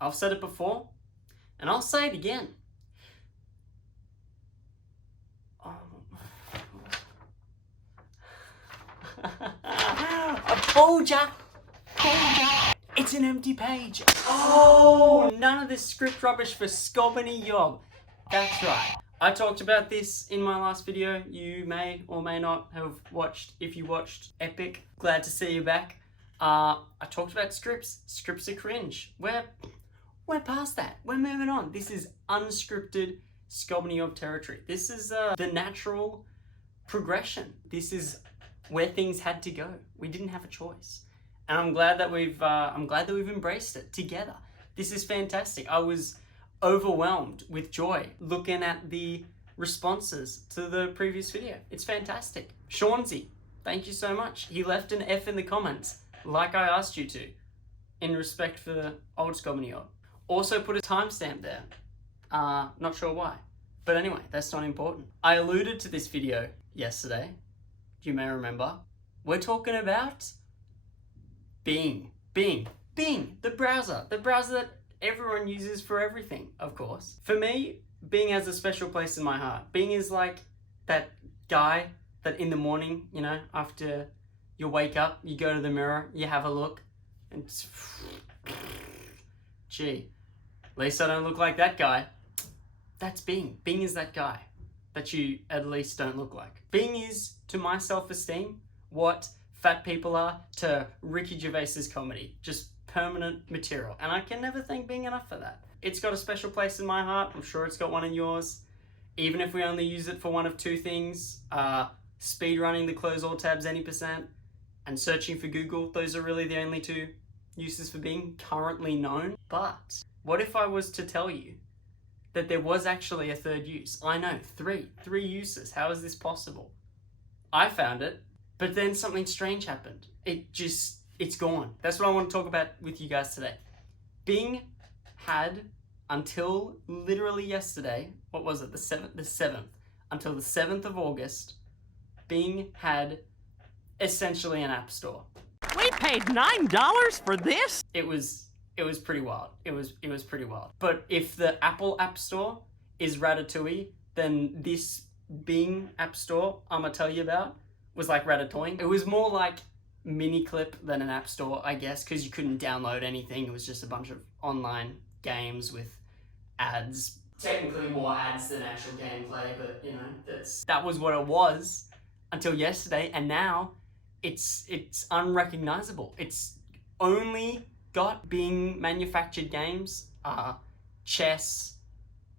I've said it before, and I'll say it again. A Folger! It's an empty page. Oh, none of this script rubbish for Scobany Yob. That's right. I talked about this in my last video. You may or may not have watched. If you watched, epic. Glad to see you back. I talked about scripts. Scripts are cringe. We're past that. We're moving on. This is unscripted Scobany Yob territory. This is the natural progression. This is where things had to go. We didn't have a choice. And I'm glad that we've embraced it together. This is fantastic. I was overwhelmed with joy looking at the responses to the previous video. It's fantastic. Shaunsey, thank you so much. He left an F in the comments, like I asked you to, in respect for old Scobany Yob. Also put a timestamp there. Not sure why. But anyway, that's not important. I alluded to this video yesterday. You may remember. We're talking about Bing, the browser that everyone uses for everything, of course. For me, Bing has a special place in my heart. Bing is like that guy that in the morning, you know, after you wake up, you go to the mirror, you have a look, and it's, gee, at least I don't look like that guy. That's Bing. Bing is that guy that you at least don't look like. Bing is, to my self-esteem, what fat people are to Ricky Gervais's comedy. Just permanent material. And I can never thank Bing enough for that. It's got a special place in my heart. I'm sure it's got one in yours. Even if we only use it for one of two things, speed running the close all tabs any %, and searching for Google. Those are really the only two uses for Bing currently known. But what if I was to tell you that there was actually a third use? I know, three uses. How is this possible? I found it, but then something strange happened. It's gone. That's what I want to talk about with you guys today. Bing had, until literally yesterday, what was it, the 7th, until the 7th of August, Bing had essentially an app store. We paid $9 for this? It was pretty wild. It was pretty wild. But if the Apple App Store is Ratatouille, then this Bing App Store I'm gonna tell you about was like Ratatouille. It was more like mini clip than an app store, I guess, because you couldn't download anything. It was just a bunch of online games with ads. Technically more ads than actual gameplay, but you know, that was what it was until yesterday, and now it's unrecognizable. It's only got Bing manufactured games, chess,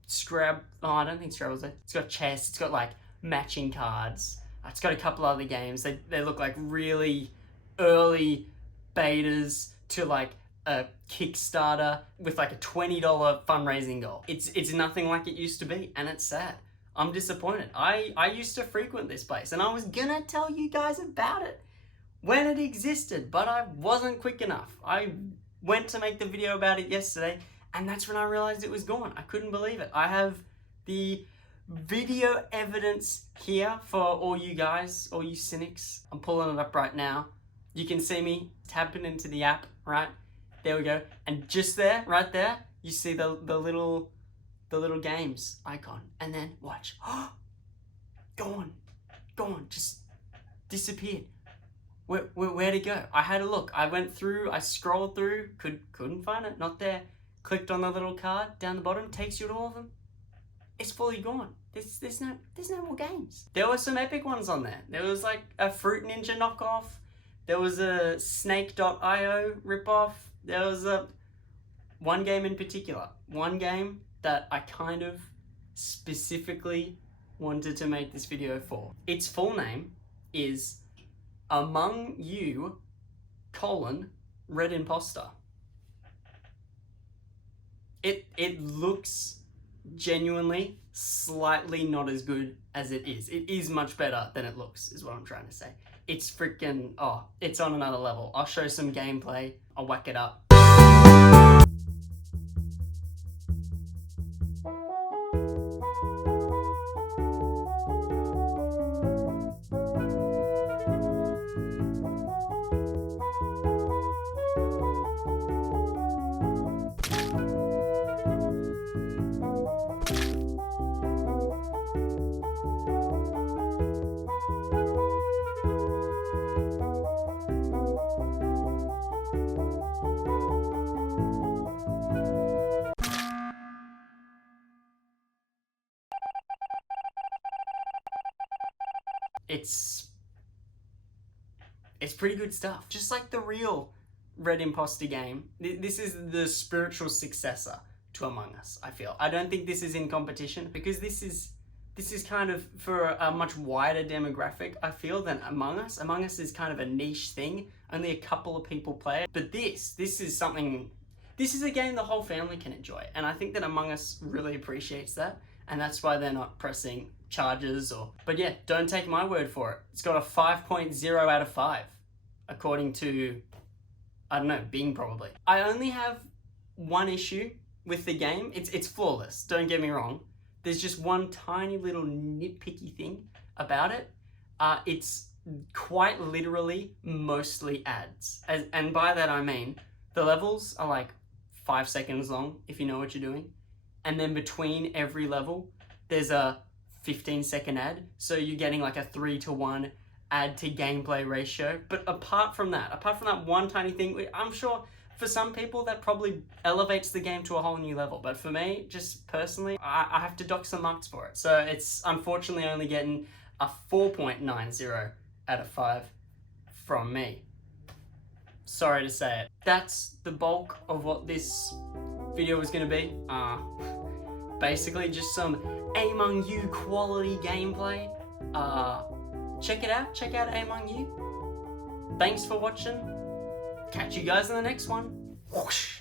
Scrabble. Oh, I don't think Scrabble's there. It's got chess. It's got like matching cards. It's got a couple other games. They look like really early betas to like a Kickstarter with like a $20 fundraising goal. It's nothing like it used to be, and it's sad. I'm disappointed. I used to frequent this place, and I was gonna tell you guys about it when it existed, but I wasn't quick enough. I went to make the video about it yesterday, and that's when I realized it was gone. I couldn't believe it. I have the video evidence here for all you guys, all you cynics. I'm pulling it up right now. You can see me tapping into the app, right? There we go. And just there, right there, you see the little games icon. And then watch. Gone, just disappeared. Where'd it go? I had a look. I went through, I scrolled through, couldn't find it, not there. Clicked on the little card down the bottom, takes you to all of them. It's fully gone. There's no more games. There were some epic ones on there. There was like a Fruit Ninja knockoff. There was a Snake.io ripoff. There was one game in particular. One game that I kind of specifically wanted to make this video for. Its full name is Among You, Red Imposter. It looks genuinely slightly not as good as it is. It is much better than it looks, is what I'm trying to say. It's freaking, it's on another level. I'll show some gameplay. I'll whack it up. it's pretty good stuff. Just like the real Red Imposter game, this is the spiritual successor to Among Us, I feel. I don't think this is in competition because this is kind of for a much wider demographic, I feel, than Among Us. Among Us is kind of a niche thing. Only a couple of people play it. But this is something, this is a game the whole family can enjoy. And I think that Among Us really appreciates that. And that's why they're not pressing charges or... But yeah, don't take my word for it. It's got a 5.0 out of 5, according to, I don't know, Bing probably. I only have one issue with the game. It's flawless, don't get me wrong. There's just one tiny little nitpicky thing about it. It's quite literally mostly ads. And by that I mean, the levels are like 5 seconds long, if you know what you're doing. And then between every level, there's a 15-second ad. So you're getting like a 3-to-1 ad to gameplay ratio. But apart from that one tiny thing, I'm sure for some people that probably elevates the game to a whole new level. But for me, just personally, I have to dock some marks for it. So it's unfortunately only getting a 4.90 out of 5 from me. Sorry to say it. That's the bulk of what this video was gonna be. Basically just some Among You quality gameplay. Check it out, check out Among You. Thanks for watching. Catch you guys in the next one. Whoosh.